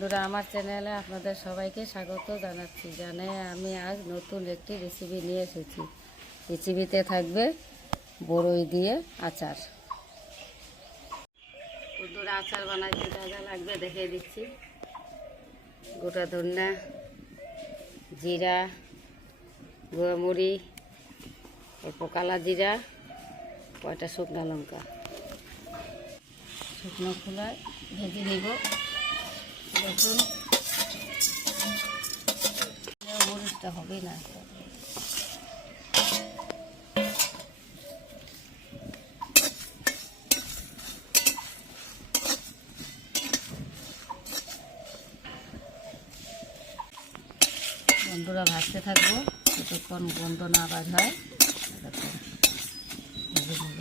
বন্ধুরা, আমার চ্যানেলে আপনাদের সবাইকে স্বাগত জানাচ্ছি। আমি আজ নতুন একটি রেসিপি নিয়ে এসেছি। রেসিপিতে থাকবে বড়ই দিয়ে আচার। বন্ধুরা, আচার বানাইতে যা যা লাগবে দেখিয়ে দিচ্ছি। গোটা ধনিয়া, জিরা, গোয়ামরি, অল্প কালা জিরা, কয়টা শুকনো লঙ্কা। শুকনো খোলায় ভেজে নিব। দেখুন, মরিচটা হবে না। বন্ধুরা, ভাজতে থাকবো যতক্ষণ গন্ধ না বাজ হয়। দেখুন, ভেজে নেব।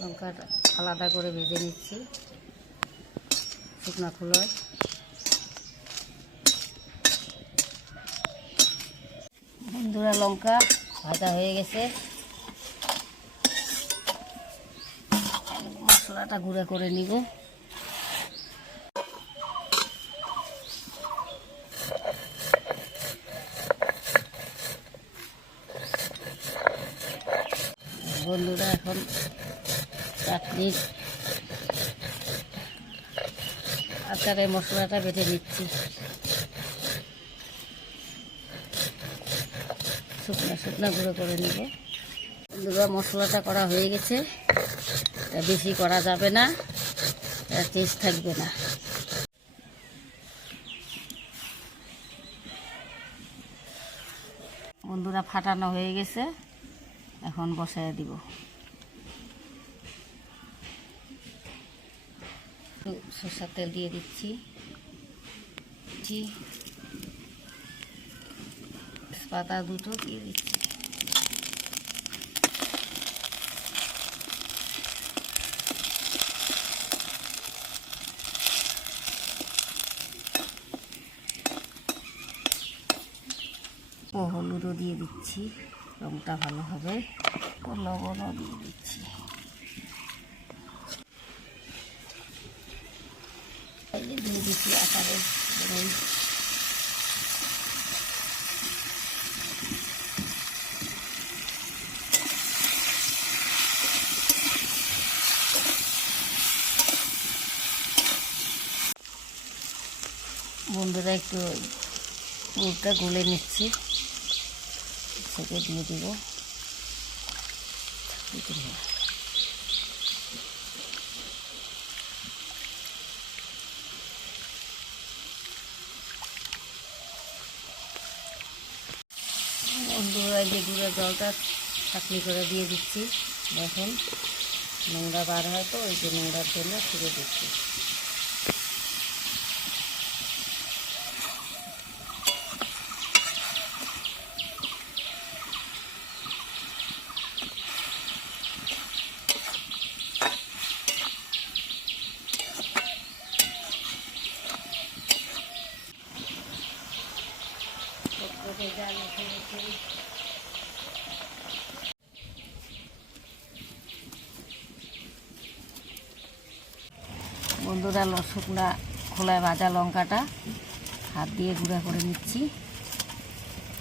লঙ্কাটা আলাদা করে ভেজে নিচ্ছি শুকনো খোলায়। বন্ধুরা, লঙ্কা ভাজা হয়ে গেছে। মশলাটা গুঁড়ো করে নিব। বন্ধুরা, এখন চাটনির আচারের মশলাটা বেটে নিচ্ছি। শুকনো শুকনো গুঁড়ো করে নিব। বন্ধুরা, মশলাটা করা হয়ে গেছে। এটা বেশি করা যাবে না, এটা টেস্ট থাকবে না। বন্ধুরা, ফাটানো হয়ে গেছে, এখন বসায় দিব। সরষের তেল দিয়ে দিচ্ছি। পাতা দুটো দিয়ে দিচ্ছি। হলুদও দিয়ে দিচ্ছি, রঙটা ভালো হবে। লবণও দিয়ে দিচ্ছি। দিয়ে দিচ্ছি আচারের বড়ই। বন্ধুরা, একটু পুরটা গুলে নিচ্ছি, সেটা দিয়ে দিব। বন্ধুরা, যে গুঁড়ো জলটা চাটনি করে দিয়ে দিচ্ছি। দেখুন, নোংরা বার হয় তো, ওই যে নোংরার জন্য ছেড়ে দিচ্ছি। বন্ধুরা, শুকনা খোলায় ভাজা লঙ্কাটা হাত দিয়ে গুঁড়া করে নিচ্ছি।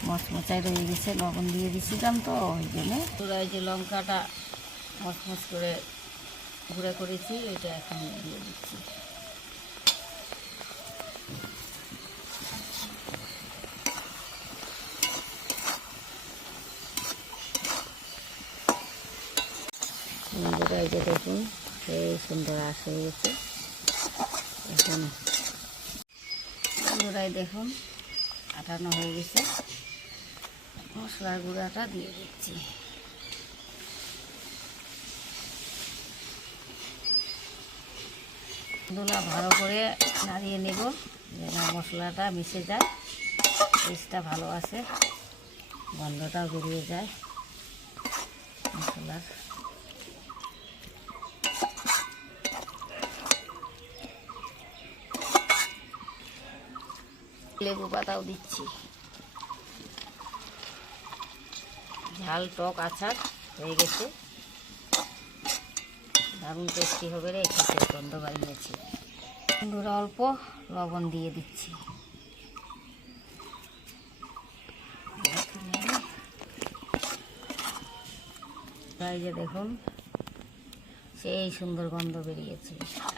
মচমচাই রয়ে গেছে, লবণ দিয়ে দিচ্ছিলাম তো ওই জন্যে। এই যে লঙ্কাটা মচমচ করে গুঁড়া করেছি, এটা এখন দিয়ে দিচ্ছি। বন্ধুরা, এই যে দেখুন, এই সুন্দর আশ হয়ে গেছে। এখন বন্ধুরাই দেখুন, আটানো হয়ে গেছে। মশলার গুঁড়াটা দিয়ে দিচ্ছি। বন্ধুরা, ভালো করে নাড়িয়ে নেব যেন মশলাটা মিশে যায়, টেস্টটা ভালো আসে, গন্ধটাও বেরিয়ে যায় মশলার। লেবু পাতাও দিচ্ছি। ঝাল টক আচার হয়ে গেছে, দারুণ টেস্টি হবে রে, খেতে গন্ধ বাড়িয়েছি। বন্ধুরা অল্প লবণ দিয়ে দিচ্ছি। এই যে দেখুন সেই সুন্দর গন্ধ বেরিয়েছে।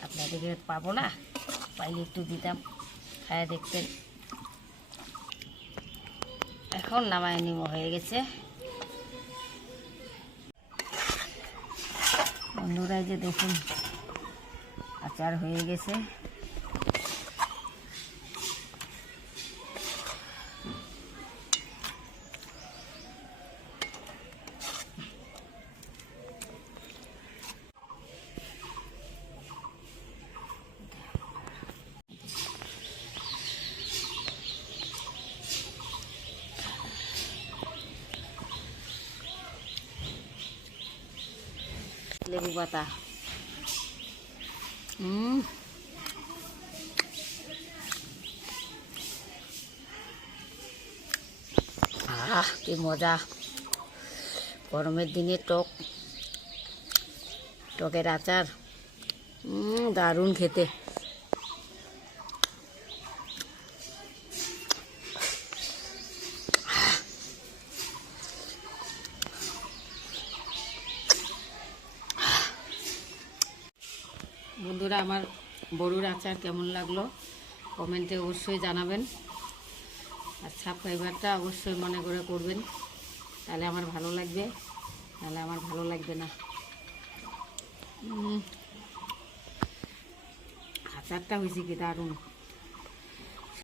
আপনাদেরকে পাবো না, পাইলে একটু দিতাম, খায় দেখতেন। এখন নামায় নিম, হয়ে গেছে। বন্ধুরা এই যে দেখুন আচার হয়ে গেছে। লেবু পাতা, কি মজা! গরমের দিনে টকের আচার দারুণ খেতে। বন্ধুরা আমার বড়ুর আচার কেমন লাগলো কমেন্টে অবশ্যই জানাবেন, আর সাবস্ক্রাইবারটা অবশ্যই মনে করে করবেন, তাহলে আমার ভালো লাগবে, তাহলে আমার ভালো লাগবে না। আচারটা হয়েছে কি দারুণ।